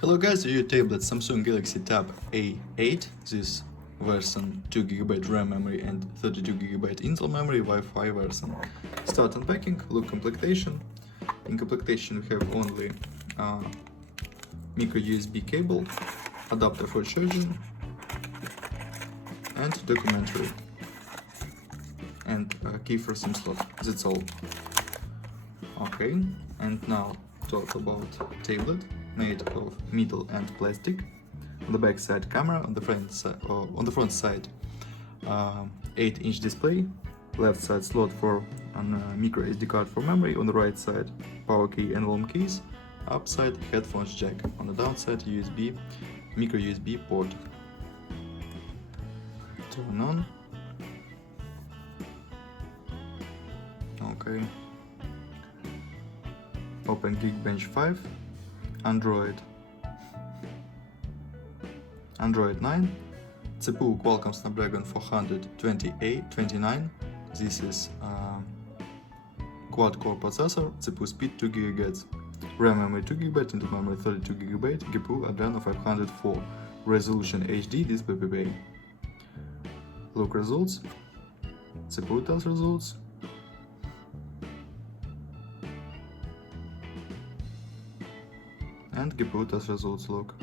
Hello guys, review tablet Samsung Galaxy Tab A8. This version 2GB RAM memory and 32GB Intel memory, Wi-Fi version. Start unpacking, look complementation. In complementation we have only micro USB cable, adapter for charging, and documentary, and key for SIM slot. That's all. Okay, and now talk about tablet made of metal and plastic. On the back side camera, on the front side 8-inch display, left side slot for a micro SD card for memory, on the right side power key and volume keys, upside headphones jack, on the downside micro USB port. Turn on. Okay. Open Geekbench 5, Android 9, CPU Qualcomm Snapdragon 429. This is quad-core processor, CPU speed 2 GHz, RAM memory 2 GB, internal memory 32 GB, GPU Adreno 504, resolution HD, display PPA. Look results, CPU test results. And GPU test results look.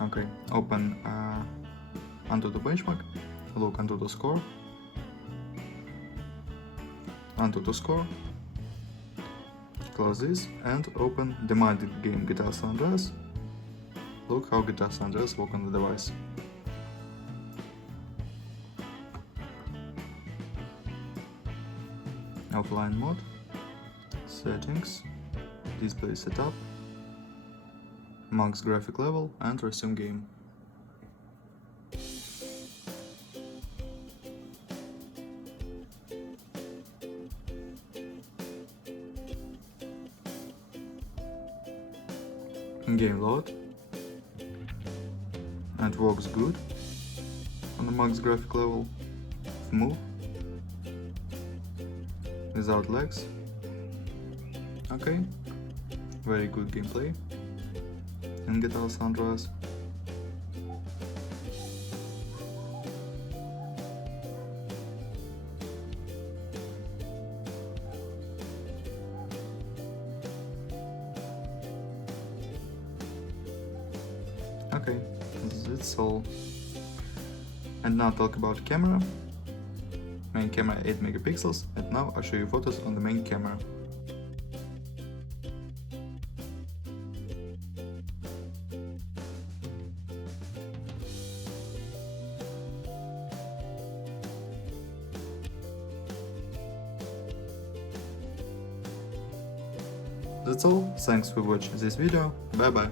Okay, open Antutu benchmark, look Antutu score, close this and open demanded game GTA San Andreas. Look how GTA San Andreas work on the device. Offline mode, settings, display setup, max graphic level, and resume game. Game load, and works good on the max graphic level, smooth, without lags. Okay, very good gameplay in GTA San Andreas. Okay, that's all. And now talk about camera. Main camera 8 megapixels, and now I'll show you photos on the main camera. That's all, thanks for watching this video, bye bye.